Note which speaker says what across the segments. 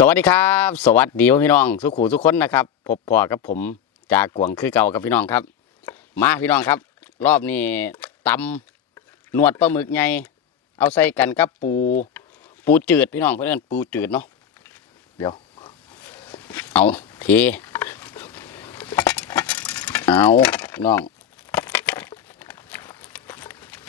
Speaker 1: สวัสดีครับ สวัสดีพี่น้องสุขูทุกคนนะครับพบพอกับผมจากกวงคือเก่ากับพี่น้องครับ มาพี่น้องครับ รอบนี้ตำหนวดปลาหมึกไงเอาใส่กันกับปู ปูจืดพี่น้องเพื่อนปูจืดเนาะเดี๋ยว เอาเทเอาน้อง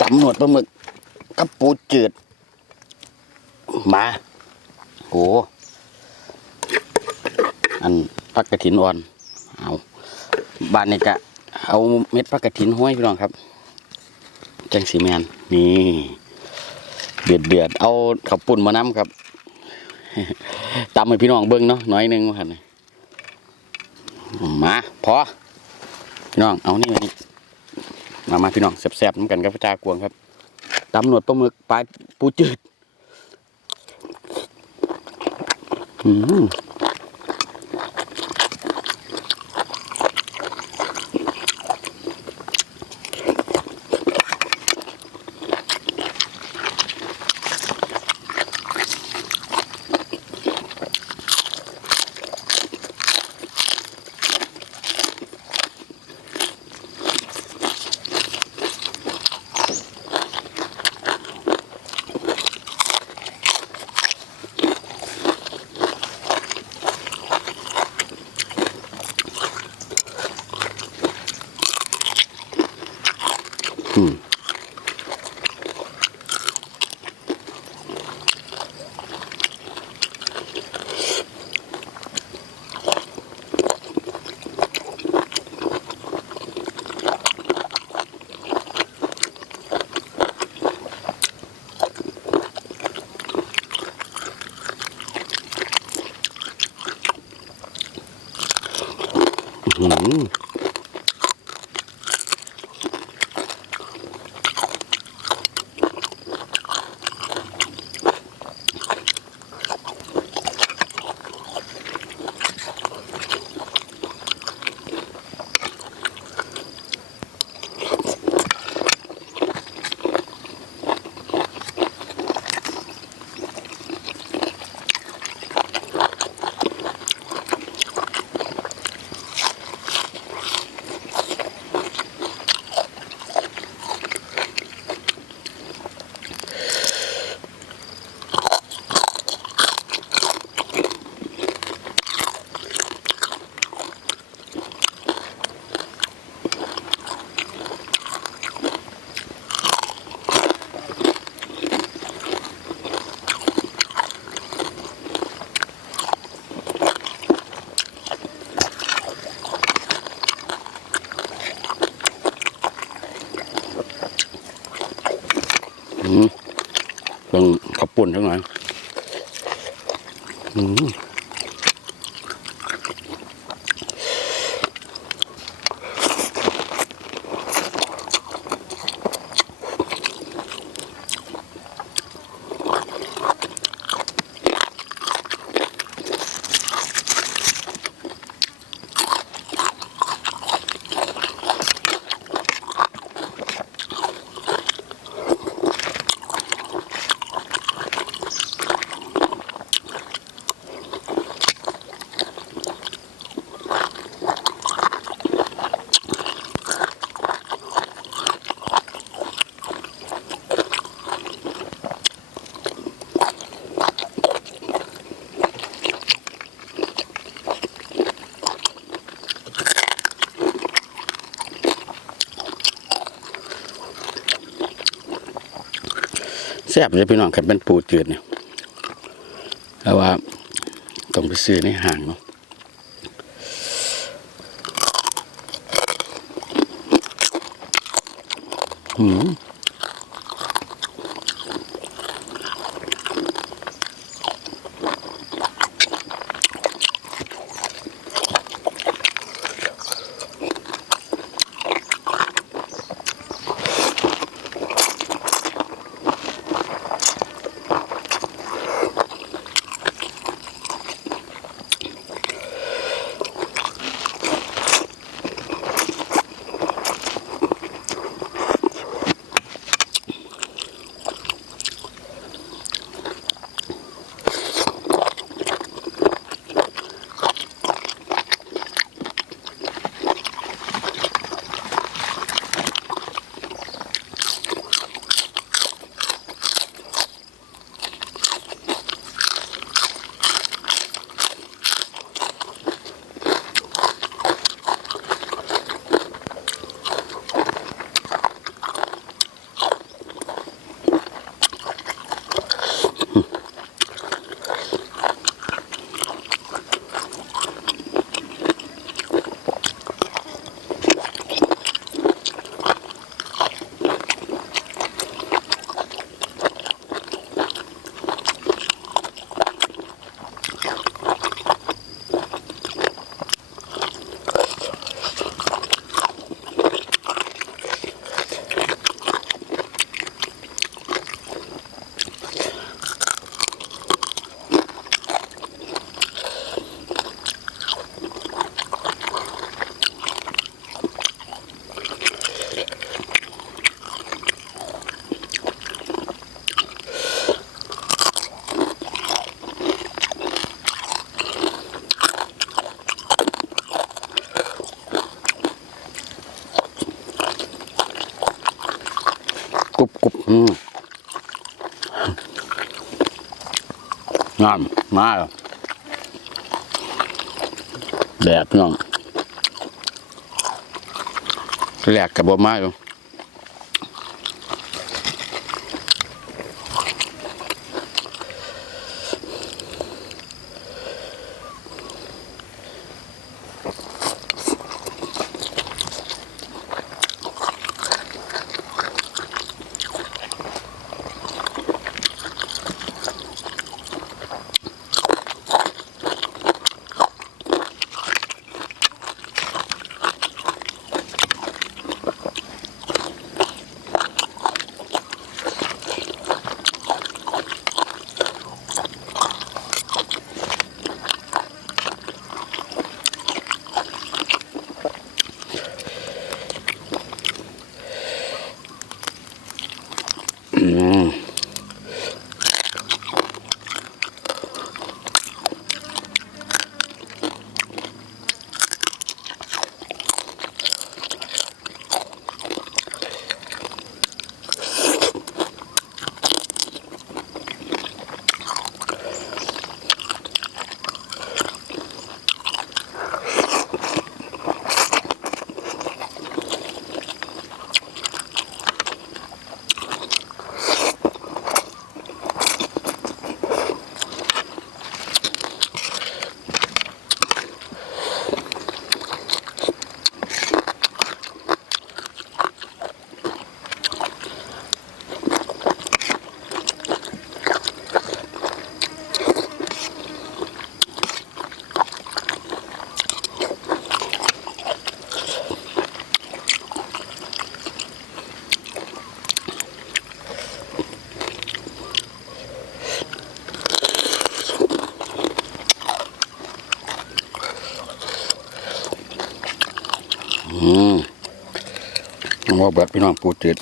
Speaker 1: ตำหนวดปลาหมึกกับปูจืดมาโห อันพักกระถินอ่อนเอาบ้านนี้กะเอาเม็ดพักกระถินห้อยพี่น้องครับจังสีแมนนี่เดือดเดือดเอาข้าวปุ่นมาน้ำครับตำให้พี่น้องเบิ้งเนาะน้อยหนึงว่าคั่นน่ะมาพอพี่น้องเอานี่นี่มามาพี่น้องแซ่บๆน้ำกันกับพระจากวงครับตำหนวดปลาหมึกปลาปูจืดอืม อืม ปุ่นทั้งหลายอืม ซ่บเลยพี่น้องครับเป็นปูจืดเนี่ยแต่ว่าต้องไปซื้อในห้างเนาะอืม อืมงามมากแดดน้องแหลกกับบมากอยู่ อืมว่าเบิดพี่น้องปูติด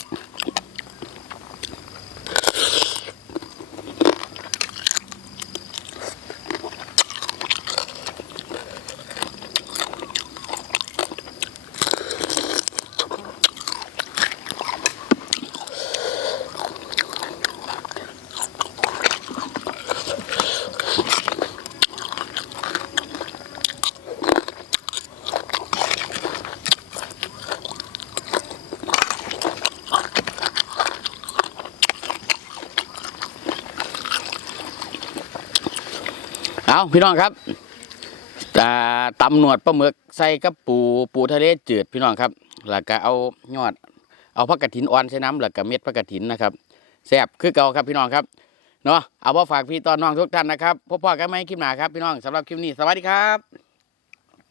Speaker 1: เอาพี่น้องครับอ่าตำหนวดปลาหมึกใส่กับปูปูทะเลจืดพี่น้องครับแล้วก็เอายอด เอาผักกระถินอ่อนใส่น้ำแล้วก็เม็ดผักกระถินนะครับแซ่บคือเก่าครับพี่น้องครับเนาะเอาว่าฝากพี่ตอนน้องทุกท่านนะครับพบพ่อกันไหมคลิปหน้าครับพี่น้องสำหรับคลิปนี้สวัสดีครับ